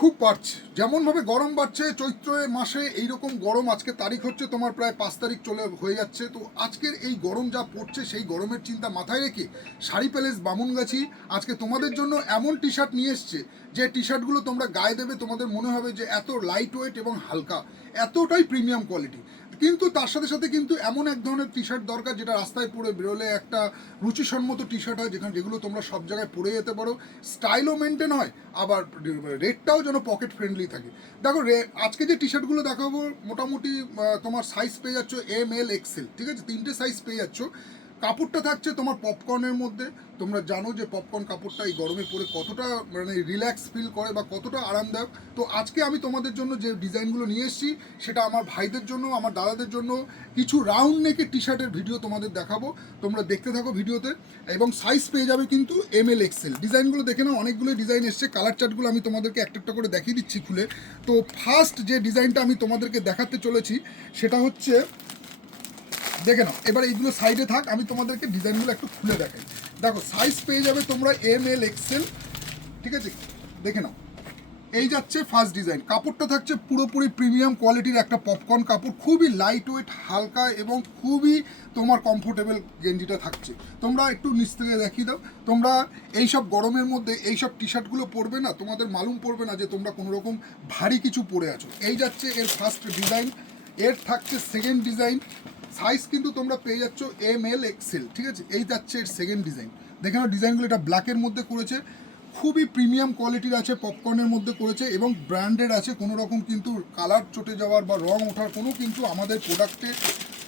খুব বাড়ছে। যেমনভাবে গরম বাড়ছে, চৈত্র মাসে এইরকম গরম, আজকে তারিখ হচ্ছে তোমার প্রায় পাঁচ তারিখ চলে হয়ে যাচ্ছে। তো আজকের এই গরম যা পড়ছে, সেই গরমের চিন্তা মাথায় রেখে শাড়ি প্যালেস, বামুনগাছি আজকে তোমাদের জন্য এমন টি শার্ট নিয়ে এসছে, যে টি শার্টগুলো তোমরা গায়ে দেবে, তোমাদের মনে হবে যে এত লাইট ওয়েট এবং হালকা, এতটাই প্রিমিয়াম কোয়ালিটি কিন্তু তার সাথে সাথে কিন্তু এমন এক ধরনের টি শার্ট দরকার যেটা রাস্তায় পরে বেরোলে একটা রুচিসম্মত টি শার্ট হয়, যেখানে যেগুলো তোমরা সব জায়গায় পরে যেতে পারো। স্টাইলও মেনটেন হয়, আবার রেটটাও যেন পকেট ফ্রেন্ডলি থাকে। দেখো আজকে যে টি শার্টগুলো দেখাবো, মোটামুটি তোমার সাইজ পেয়ে যাচ্ছ এম এল এক্সেল ঠিক আছে? তিনটে সাইজ পেয়ে যাচ্ছ। কাপড়টা থাকছে তোমার পপকর্নের মধ্যে। তোমরা জানো যে পপকর্ন কাপড়টা এই গরমে পরে কতটা মানে রিল্যাক্স ফিল করে বা কতটা আরামদায়ক। তো আজকে আমি তোমাদের জন্য যে ডিজাইনগুলো নিয়ে এসেছি, সেটা আমার ভাইদের জন্য, আমার দাদাদের জন্য, কিছু রাউন্ড নেকের টি শার্টের ভিডিও তোমাদের দেখাবো। তোমরা দেখতে থাকো ভিডিওতে এবং সাইজ পেয়ে যাবে কিন্তু এম এল এক্সেল ডিজাইনগুলো দেখে নাও অনেকগুলো ডিজাইন এসছে। কালার চার্টগুলো আমি তোমাদেরকে একটা একটা করে দেখিয়ে দিচ্ছি খুলে। তো ফার্স্ট যে ডিজাইনটা আমি তোমাদেরকে দেখাতে চলেছি, সেটা হচ্ছে দেখে নাও, এবার এইগুলো সাইডে থাক, আমি তোমাদেরকে ডিজাইনগুলো একটু খুলে দেখাই। দেখো সাইজ পেয়ে যাবে তোমরা এম এল এক্সেল ঠিক আছে? দেখে নাও। এই যাচ্ছে ফার্স্ট ডিজাইন কাপড়টা থাকছে পুরোপুরি প্রিমিয়াম কোয়ালিটির একটা পপকর্ন কাপড়, খুবই লাইট ওয়েট হালকা এবং খুবই তোমার কমফোর্টেবল গেঞ্জিটা থাকছে। তোমরা একটু নিচ থেকে দেখিয়ে দাও। তোমরা এইসব গরমের মধ্যে এইসব টি শার্টগুলো পরবে না, তোমাদের মালুম পড়বে না যে তোমরা কোনো রকম ভারী কিছু পরে আছো। এই যাচ্ছে এর ফার্স্ট ডিজাইন এর থাকছে সেকেন্ড ডিজাইন সাইজ কিন্তু তোমরা পেয়ে যাচ্ছ এম এল এক্সেল ঠিক আছে? এই যাচ্ছে এর সেকেন্ড ডিজাইন দেখে নাও ডিজাইনগুলো এটা ব্ল্যাকের মধ্যে করেছে, খুবই প্রিমিয়াম কোয়ালিটির আছে পপকর্নের মধ্যে করেছে এবং ব্র্যান্ডেড আছে কোনো রকম কিন্তু কালার চটে যাওয়ার বা রং ওঠার কোনো কিন্তু আমাদের প্রোডাক্টে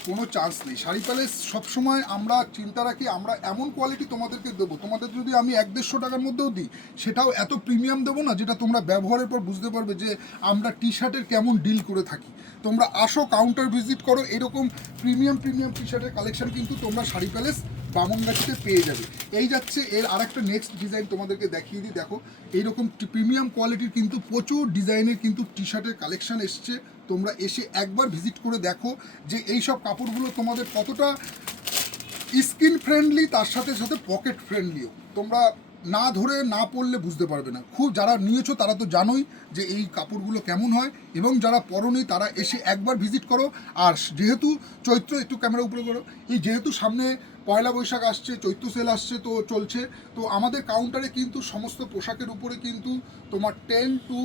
কোনো চান্স নেই। শাড়ি প্যালেস সবসময় আমরা চিন্তা রাখি, আমরা এমন কোয়ালিটি তোমাদেরকে দেবো। তোমাদের যদি আমি এক দেড়শো টাকার মধ্যেও দিই, সেটাও এত প্রিমিয়াম দেবো না যেটা তোমরা ব্যবহারের পর বুঝতে পারবে যে আমরা টি শার্টের কেমন ডিল করে থাকি। তোমরা আসো কাউন্টার ভিজিট করো, এরকম প্রিমিয়াম প্রিমিয়াম টি শার্টের কালেকশান কিন্তু তোমরা শাড়ি প্যালেস বামনগাছিতে পেয়ে যাবে। এই যাচ্ছে, এর আরেকটা নেক্সট ডিজাইন তোমাদেরকে দেখিয়ে দিই। দেখো, এইরকম প্রিমিয়াম কোয়ালিটির কিন্তু প্রচুর ডিজাইনের কিন্তু টি শার্টের কালেকশান এসছে। তোমরা এসে একবার ভিজিট করে দেখো যে এই সব কাপড়গুলো তোমাদের কতটা স্কিন ফ্রেন্ডলি তার সাথে সাথে পকেট ফ্রেন্ডলিও তোমরা না ধরে না পরলে বুঝতে পারবে না। খুব যারা নিয়েছো তারা তো জানোই যে এই কাপড়গুলো কেমন হয় এবং যারা পরনি তারা এসে একবার ভিজিট করো। আর যেহেতু চৈত্র, একটু ক্যামেরা উপরে করো। এই যেহেতু সামনে পয়লা বৈশাখ আসছে, চৈত্র সেল আসছে তো চলছে। তো আমাদের কাউন্টারে কিন্তু সমস্ত পোশাকের উপরে কিন্তু তোমার ten to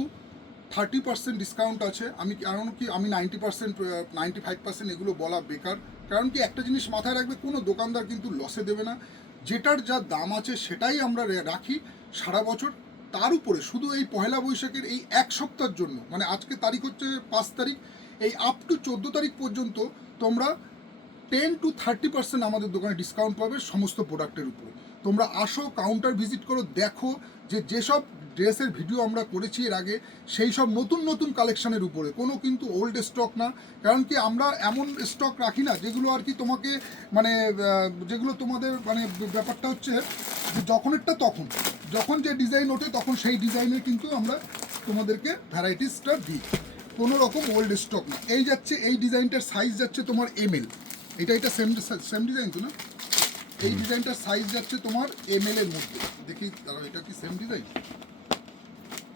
thirty percent discount আছে। আমি কারণ কি আমি ninety percent ninety five percent এগুলো বলা বেকার। কারণ কি একটা জিনিস মাথায় রাখবে, কোনো দোকানদার কিন্তু লসে দেবে না। যেটার যা দাম আছে সেটাই আমরা রাখি সারা বছর। তার উপরে শুধু এই পয়লা বৈশাখের এই এক সপ্তাহের জন্য মানে আজকে তারিখ হচ্ছে পাঁচ তারিখ, এই আপ টু চোদ্দ তারিখ পর্যন্ত তোমরা টেন টু থার্টি পার্সেন্ট আমাদের দোকানে ডিসকাউন্ট পাবে সমস্ত প্রোডাক্টের উপরে। তোমরা আসো কাউন্টার ভিজিট করো, দেখো যে যেসব ড্রেসের ভিডিও আমরা করেছি এর আগে, সেই সব নতুন নতুন কালেকশনের উপরে। কোনো কিন্তু ওল্ড স্টক না। কারণ কি, আমরা এমন স্টক রাখি না যেগুলো আর কি তোমাকে মানে যেগুলো তোমাদের মানে ব্যাপারটা হচ্ছে যে যখনেরটা তখন, যখন যে ডিজাইন ওঠে তখন সেই ডিজাইনের কিন্তু আমরা তোমাদেরকে ভ্যারাইটিসটা দিই। কোনো রকম ওল্ড স্টক না। এই যাচ্ছে, এই ডিজাইনটার সাইজ যাচ্ছে তোমার এম এল এটা এটা সেম সেম ডিজাইন তো না? এই ডিজাইনটার সাইজ যাচ্ছে তোমার এম এল এর মধ্যে। দেখি দাঁড়াও এটা কি সেম ডিজাইন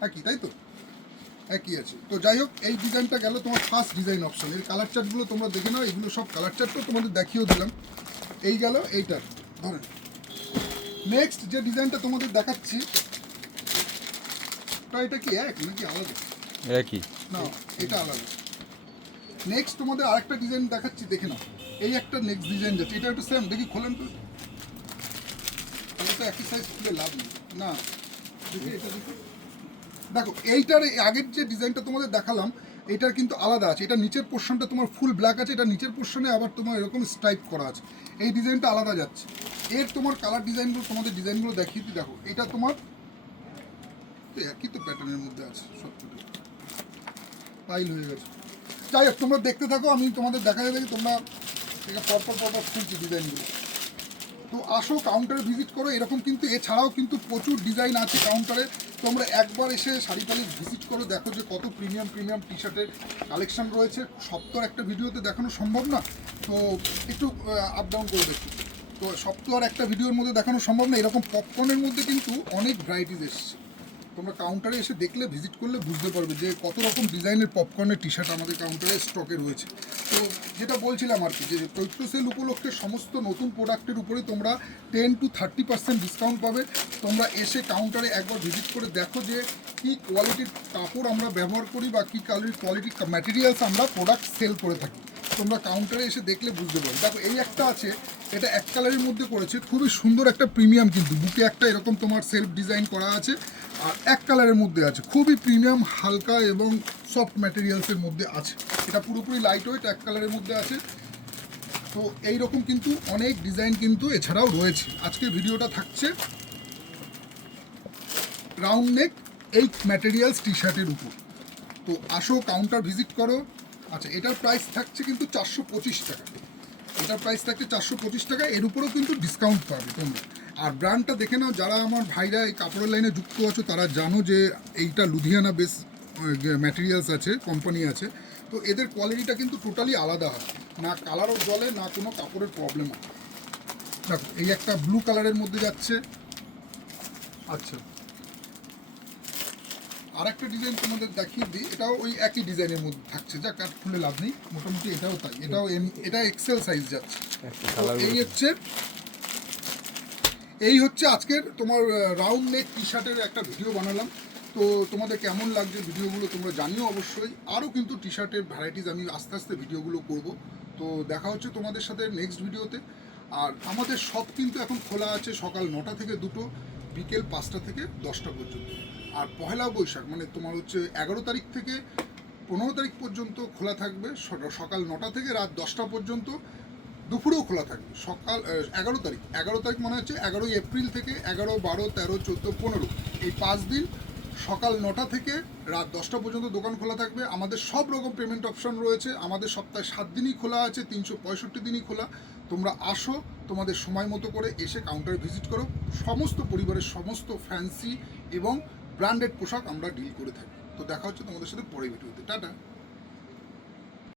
একই তাই তো? একই আছে। তো যাই হোক এই ডিজাইনটা গেল তোমার ফার্স্ট ডিজাইন অপশন এর কালার চার্টগুলো তোমরা দেখে নাও এগুলো সব কালার চার্টও তোমাদের দেখিয়েও দিলাম। এই গেল এইটার ধরেন নেক্সট যে ডিজাইনটা তোমাদের দেখাচ্ছি তা এটা কি এক নাকি আলাদা? একই। না এটা আলাদা। নেক্সট তোমাদের আরেকটা ডিজাইন দেখাচ্ছি দেখে নাও। এই একটা নেক্সট ডিজাইন যাচ্ছে। এটা একটু সেম দেখি খোলেন তো। তাহলে তো সাইজ খুলে লাভ নেই। না, দেখি এটা দেখি। এইটার এই আগের যে ডিজাইনটা তোমাদের দেখালাম, এটার কিন্তু আলাদা আছে। এটা নিচের পোর্শনটা তোমার ফুল ব্ল্যাক আছে, এটা নিচের পোর্শনে আবার তোমার এরকম স্ট্রাইপ করা আছে। এই ডিজাইনটা আলাদা যাচ্ছে। এর তোমার কালার ডিজাইনগুলো তোমাদের ডিজাইনগুলো দেখিয়ে দিই। দেখো, এটা তোমার একই তো প্যাটার্নের মধ্যে আছে সব পাইল হয়ে গেছে। যাই হোক, তোমরা দেখতে থাকো, আমি তোমাদের দেখা যাবে তোমরা এটা পরপর পরপর খুলছি ডিজাইনগুলো তো আসো কাউন্টারে ভিজিট করো, এরকম কিন্তু এছাড়াও কিন্তু প্রচুর ডিজাইন আছে কাউন্টারে তোমরা একবার এসে শাড়ি প্যালেস ভিজিট করো, দেখো যে কত প্রিমিয়াম প্রিমিয়াম টি শার্টের কালেকশন রয়েছে। সব তো একটা ভিডিওতে দেখানো সম্ভব না, তো একটু আপ ডাউন করে দেখি। তো আর একটা ভিডিওর মধ্যে দেখানো সম্ভব না, এরকম পপকর্নের মধ্যে কিন্তু অনেক ভ্যারাইটিস এসছে। তোমরা কাউন্টারে এসে দেখলে ভিজিট করলে বুঝতে পারবে যে কত রকম ডিজাইনের পপকর্নের টি শার্ট আমাদের কাউন্টারে স্টকে রয়েছে। তো যেটা বলছিলাম আর কি, যে চৈত্র সেল উপলক্ষে সমস্ত নতুন প্রোডাক্টের উপরে তোমরা ten to thirty percent discount পাবে। তোমরা এসে কাউন্টারে একবার ভিজিট করে দেখো যে কী কোয়ালিটির কাপড় আমরা ব্যবহার করি বা কী কোয়ালিটির কোয়ালিটির ম্যাটেরিয়ালস আমরা প্রোডাক্ট সেল করে থাকি। তোমরা কাউন্টারে এসে দেখলে বুঝতে পারবে। দেখো, এই একটা আছে, এটা এক কালারের মধ্যে করেছে খুবই সুন্দর একটা প্রিমিয়াম কিন্তু। বুকে একটা এরকম তোমার সেলফ ডিজাইন করা আছে। আর এক কালারের মধ্যে আছে। খুবই প্রিমিয়াম হালকা এবং সফট ম্যাটেরিয়ালসের মধ্যে আছে। এটা পুরোপুরি লাইট ওয়েট এক কালারের মধ্যে আছে। তো এই রকম কিন্তু অনেক ডিজাইন কিন্তু এছাড়াও রয়েছে। আজকে ভিডিওটা থাকছে রাউন্ড নেক এই ম্যাটেরিয়ালস টি শার্টের উপর। তো আসো কাউন্টার ভিজিট করো। আচ্ছা এটার প্রাইস থাকছে কিন্তু চারশো পঁচিশ টাকা। এটার প্রাইস থাকছে চারশো পঁচিশ টাকা। এর উপরেও কিন্তু ডিসকাউন্ট পাবে তোমরা। আর ব্র্যান্ডটা দেখে নাও যারা আমার ভাইরা এই কাপড়ের লাইনে যুক্ত আছো তারা জানো যে এইটা লুধিয়ানা বেস ম্যাটেরিয়ালস আছে কোম্পানি আছে। তো এদের কোয়ালিটিটা কিন্তু টোটালি আলাদা হয় না কালারও জলে না কোনো কাপড়ের প্রবলেম হয় দেখো এই একটা ব্লু কালারের মধ্যে যাচ্ছে। আচ্ছা। আর একটা ডিজাইন তোমাদের দেখিয়ে দিই। এটাও ওই একই ডিজাইনের মধ্যে থাকছে। যা কাট খুলে লাভ নেই। মোটামুটি এটাও তাই। এটাও এটা এক্সেল সাইজ যাচ্ছে। এই হচ্ছে এই হচ্ছে আজকের তোমার রাউন্ড নেক টি শার্টের একটা ভিডিও বানালাম। তো তোমাদের কেমন লাগছে ভিডিওগুলো তোমরা জানিও অবশ্যই। আরও কিন্তু টি শার্টের ভ্যারাইটিস আমি আস্তে আস্তে ভিডিওগুলো করব। তো দেখা হচ্ছে তোমাদের সাথে নেক্সট ভিডিওতে আর আমাদের সব কিন্তু এখন খোলা আছে সকাল নটা থেকে দুটো, বিকেল পাঁচটা থেকে দশটা পর্যন্ত। আর পহেলা বৈশাখ মানে তোমার হচ্ছে এগারো তারিখ থেকে পনেরো তারিখ পর্যন্ত খোলা থাকবে। সকাল নটা থেকে রাত দশটা পর্যন্ত। দুপুরেও খোলা থাকবে। সকাল এগারো তারিখ। এগারো তারিখ মনে হচ্ছে এগারোই এপ্রিল থেকে এগারো, বারো, তেরো, চোদ্দ, পনেরো। এই পাঁচ দিন সকাল নটা থেকে রাত দশটা পর্যন্ত দোকান খোলা থাকবে। আমাদের সব রকম পেমেন্ট অপশন রয়েছে। আমাদের সপ্তাহে সাত দিনই খোলা আছে, তিনশো পঁয়ষট্টি দিনই খোলা। তোমরা আসো, তোমাদের সময় মতো করে এসে কাউন্টারে ভিজিট করো। সমস্ত পরিবারের সমস্ত ফ্যান্সি এবং ব্র্যান্ডেড পোশাক আমরা ডিল করে থাকি। তো দেখা হচ্ছে তোমাদের সাথে পরে ভিডিওতে টাটা।